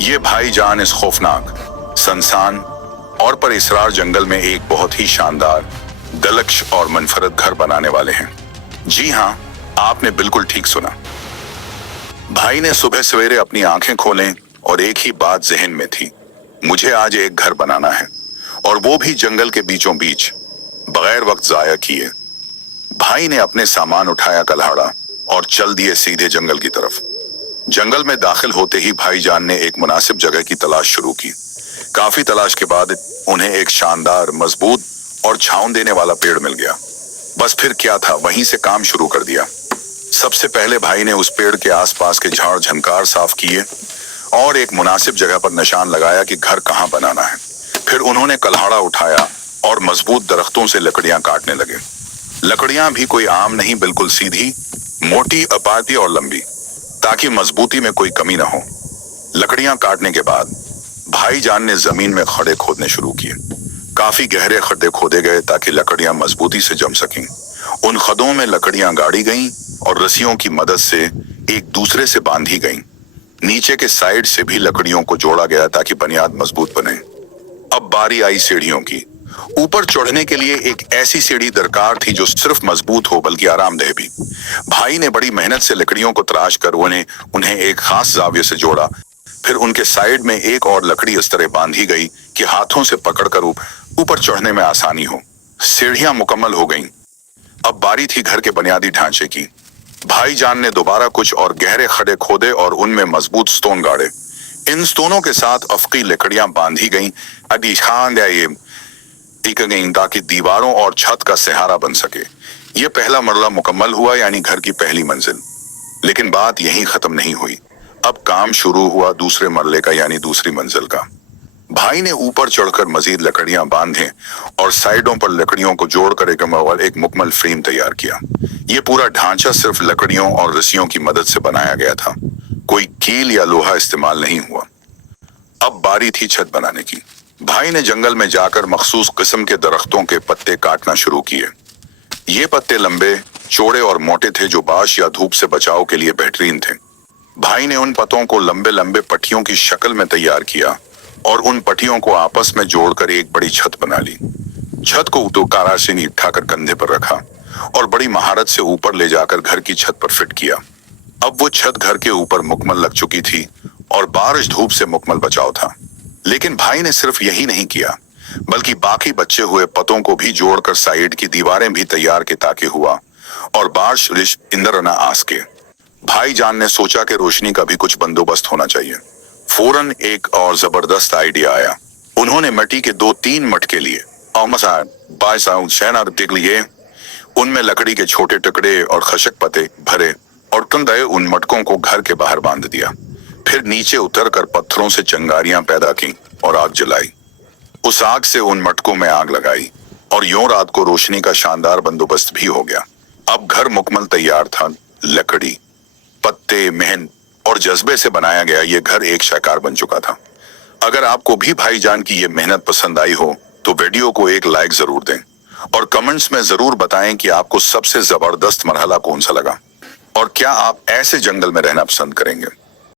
ये भाईजान इस खौफनाक, सनसान और पर इसरार जंगल में एक बहुत ही शानदार, दिलकश और मुनफरद घर बनाने वाले हैं। जी हाँ, आपने बिल्कुल ठीक सुना। भाई ने सुबह सवेरे अपनी आंखें खोलें और एक ही बात जहन में थी, मुझे आज एक घर बनाना है, और वो भी जंगल के बीचों बीच, बगैर वक्त जाया किए। भाई ने अपने सामान उठाया कल्हाड़ा और चल दिए सीधे जंगल की तरफ। जंगल में दाखिल होते ही भाईजान ने एक मुनासिब जगह की तलाश शुरू की। काफी तलाश के बाद उन्हें एक शानदार, मजबूत और छांव देने वाला पेड़ मिल गया। बस फिर क्या था, वहीं से काम शुरू कर दिया। सबसे पहले भाई ने उस पेड़ के आसपास के झाड़ झंकार साफ किए और एक मुनासिब जगह पर निशान लगाया कि घर कहाँ बनाना है। फिर उन्होंने कल्हाड़ा उठाया और मजबूत दरख्तों से लकड़ियां काटने लगे। लकड़ियां भी कोई आम नहीं, बिल्कुल सीधी, मोटी, अपाती और लंबी, ताकि मजबूती में कोई कमी न हो। लकड़ियां काटने के बाद भाईजान ने जमीन में खड्डे खोदने शुरू किए। काफी गहरे खड्डे खोदे गए ताकि लकड़ियां मजबूती से जम सकें। उन खड्डों में लकड़ियां गाड़ी गईं और रस्सियों की मदद से एक दूसरे से बांधी गईं। नीचे के साइड से भी लकड़ियों को जोड़ा गया ताकि बुनियाद मजबूत बने। अब बारी आई सीढ़ियों की। ऊपर चढ़ने के लिए एक ऐसी सीढ़ी दरकार थी जो सिर्फ मजबूत हो बल्कि आरामदेह भी। भाई ने बड़ी मेहनत से लकड़ियों को तराश कर उन्हें एक खास जाविये से जोड़ा। फिर उनके साइड में एक और लकड़ी इस तरह बांधी गई कि हाथों से पकड़कर ऊपर चढ़ने में आसानी हो। सीढ़ियां मुकम्मल हो गईं। अब बारी थी घर के बुनियादी ढांचे की। भाईजान ने दोबारा कुछ और गहरे खड्डे खोदे और उनमें मजबूत स्टोन गाड़े। इन स्टोनों के साथ अफकी लकड़ियां बांधी गईं ताकि दीवारों और छत का सहारा बन सके। ये पहला मरला मुकम्मल हुआ, यानी घर की पहली मंजिल। लेकिन बात यहीं खत्म नहीं हुई। अब काम शुरू हुआ दूसरे मरले का, यानी दूसरी मंजिल का। भाई ने ऊपर चढ़कर मजीद लकड़ियां बांधे और साइडों पर लकड़ियों को जोड़कर एक मुकम्मल फ्रेम तैयार किया। ये पूरा ढांचा सिर्फ लकड़ियों और रस्सियों की मदद से बनाया गया था। कोई कील या लोहा इस्तेमाल नहीं हुआ। अब बारी थी छत बनाने की। भाई ने जंगल में जाकर मखसूस किस्म के दरख्तों के पत्ते काटना शुरू किए। ये पत्ते लंबे, चौड़े और मोटे थे जो बारिश या धूप से बचाव के लिए बेहतरीन थे। भाई ने उन पत्तों को लंबे लंबे पट्टियों की शक्ल में तैयार किया और उन पट्टियों को आपस में जोड़कर एक बड़ी छत बना ली। छत को दो कारा से उठाकर कंधे पर रखा और बड़ी महारत से ऊपर ले जाकर घर की छत पर फिट किया। अब वो छत घर के ऊपर मुकम्मल लग चुकी थी और बारिश धूप से मुकम्मल बचाव था। लेकिन भाई ने सिर्फ यही नहीं किया, बल्कि बाकी बचे हुए पत्तों को भी जोड़कर साइड की दीवारें भी तैयार के ताकि हुआ और बारिश इंदर न आ सके। भाईजान ने सोचा कि रोशनी का भी कुछ बंदोबस्त होना चाहिए। फौरन एक और जबरदस्त आइडिया आया। उन्होंने मिट्टी के 2-3 मटके लिए उनमें लकड़ी के छोटे टुकड़े और खशक पत्ते भरे और कंधे उन मटकों को घर के बाहर बांध दिया। फिर नीचे उतरकर पत्थरों से चिंगारियां पैदा की और आग जलाई। उस आग से उन मटकों में आग लगाई और यूं रात को रोशनी का शानदार बंदोबस्त भी हो गया। अब घर मुकम्मल तैयार था। लकड़ी, पत्ते, मेहनत और जज्बे से बनाया गया ये घर एक शाहकार बन चुका था। अगर आपको भी भाईजान की ये मेहनत पसंद आई हो तो वीडियो को एक लाइक जरूर दें और कमेंट्स में जरूर बताएं कि आपको सबसे जबरदस्त मरहला कौन सा लगा और क्या आप ऐसे जंगल में रहना पसंद करेंगे।